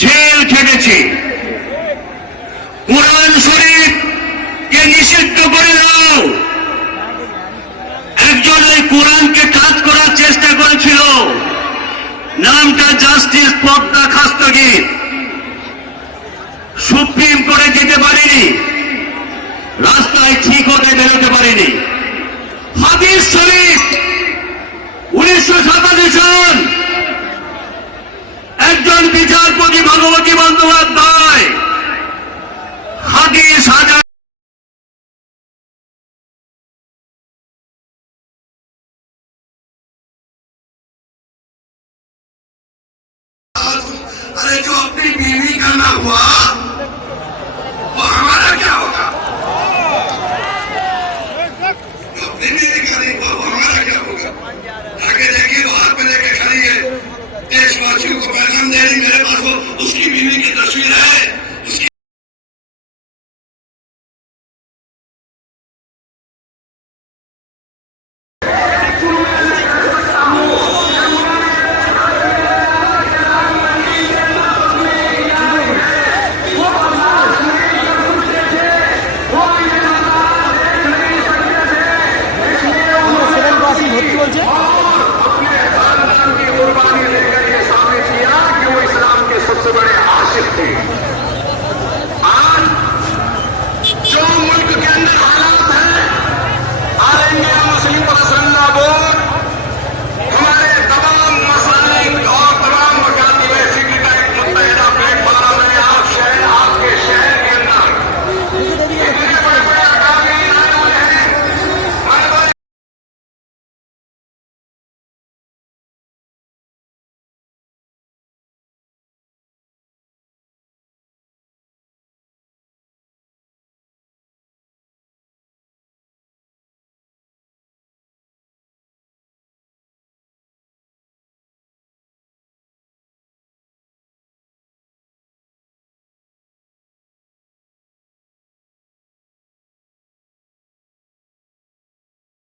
জেল খেটেছে। কোরআন শরীফ কে নিষিদ্ধ করে দাও। একজন এই কোরআনকে কাজ করার চেষ্টা করেছিল, নামটা জাস্টিস পদ্মা খাস্তগীর। সুপ্রিম কোর্টে যেতে পারেনি, রাস্তায় ঠিক হতে বেরোতে পারেনি। হাদিস শরীফ 1987 সাল একজন বিচারপতি ভগবতী বন্দ্যোপাধ্যায় হাদিস হাজার अरे जो अपनी बीवी का ना हुआ